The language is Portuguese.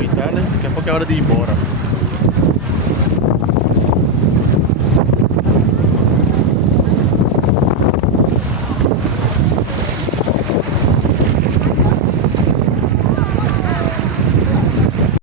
aproveitar, né? Daqui a pouco é hora de ir embora.